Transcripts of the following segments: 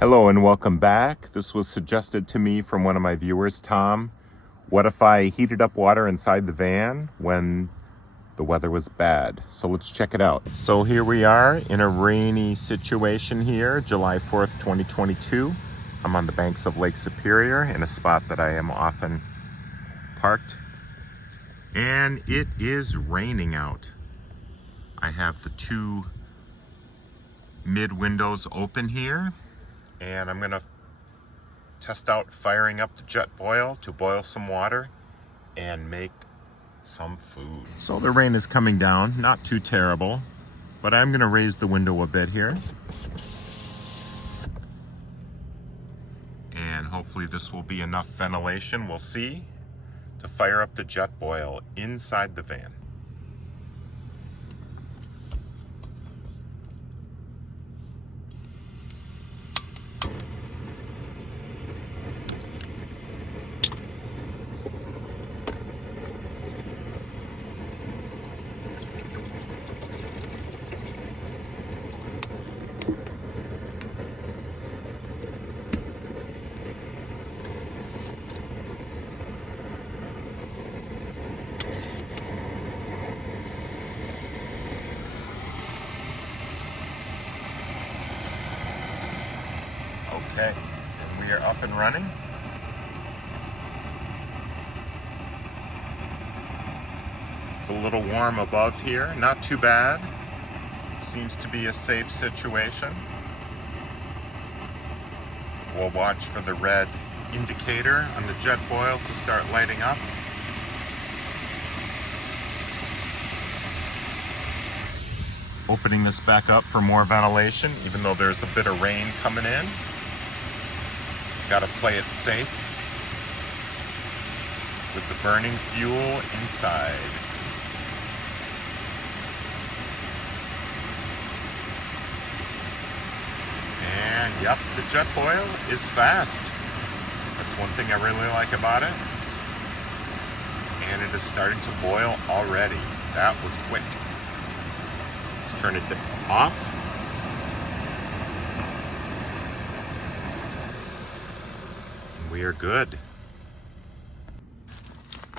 Hello and welcome back. This was suggested to me from one of my viewers, Tom. What if I heated up water inside the van when the weather was bad? So let's check it out. So here we are in a rainy situation here, July 4th, 2022. I'm on the banks of Lake Superior in a spot that I am often parked. And it is raining out. I have the two mid windows open here. And I'm gonna test out firing up the jet boil to boil some water and make some food. So the rain is coming down, not too terrible, but I'm gonna raise the window a bit here. And hopefully this will be enough ventilation, we'll see, to fire up the jet boil inside the van. Okay, and we are up and running. It's a little warm above here, not too bad. Seems to be a safe situation. We'll watch for the red indicator on the jet boil to start lighting up. Opening this back up for more ventilation, even though there's a bit of rain coming in. Gotta play it safe with the burning fuel inside. And yep, the jet boil is fast. That's one thing I really like about it. And it is starting to boil already. That was quick. Let's turn it off. We are good.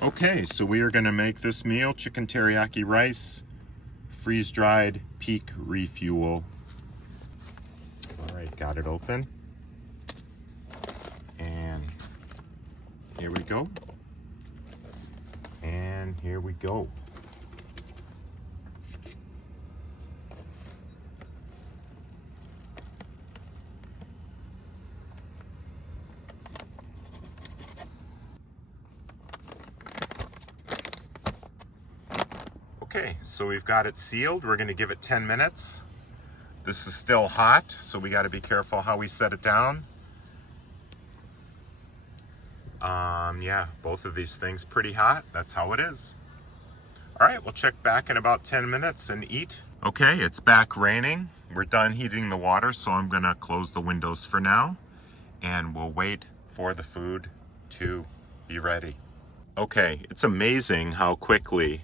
Okay, so we are gonna make this meal, chicken teriyaki rice, freeze-dried peak refuel. All right, got it open. And here we go. And here we go. Okay, so we've got it sealed. We're gonna give it 10 minutes. This is still hot, so we gotta be careful how we set it down. Yeah, both of these things pretty hot. That's how it is. All right, we'll check back in about 10 minutes and eat. Okay, it's back raining. We're done heating the water, so I'm gonna close the windows for now, and we'll wait for the food to be ready. Okay, it's amazing how quickly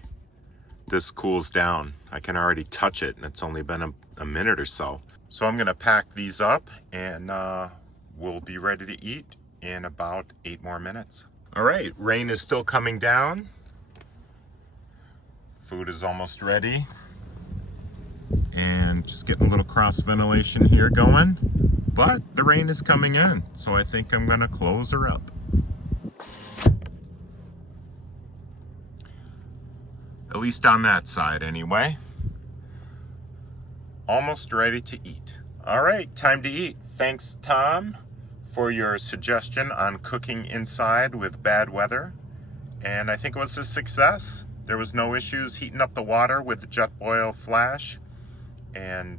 this cools down. I can already touch it, and it's only been a minute or so. So I'm gonna pack these up, and we'll be ready to eat in about 8 more minutes. All right, rain is still coming down. Food is almost ready. And just getting a little cross ventilation here going. But the rain is coming in, so I think I'm gonna close her up. At least on that side anyway. Almost ready to eat. All right, time to eat. Thanks, Tom, for your suggestion on cooking inside with bad weather. And I think it was a success. There was no issues heating up the water with the jet boil flash. And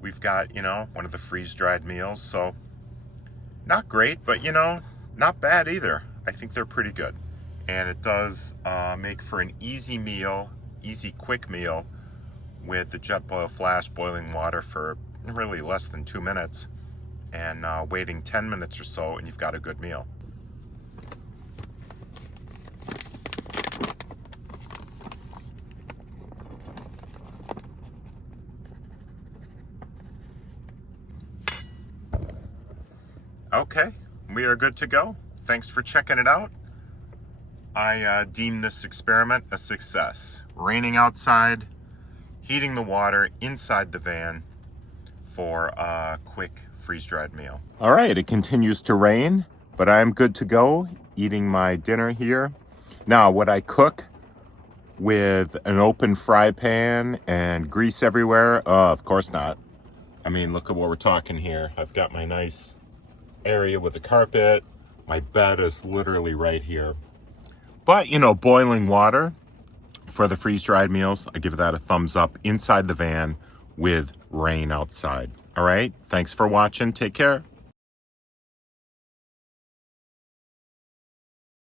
we've got, one of the freeze-dried meals. So not great, but not bad either. I think they're pretty good. And it does make for an easy meal, quick meal with the jet boil flash boiling water for really less than 2 minutes and waiting 10 minutes or so, and you've got a good meal. Okay, we are good to go. Thanks for checking it out. I deem this experiment a success. Raining outside, heating the water inside the van for a quick freeze-dried meal. All right, it continues to rain, but I'm good to go eating my dinner here. Now, would I cook with an open fry pan and grease everywhere? Of course not. I mean, look at what we're talking here. I've got my nice area with the carpet. My bed is literally right here. But, you know, boiling water for the freeze-dried meals, I give that a thumbs up inside the van with rain outside. All right, thanks for watching. Take care.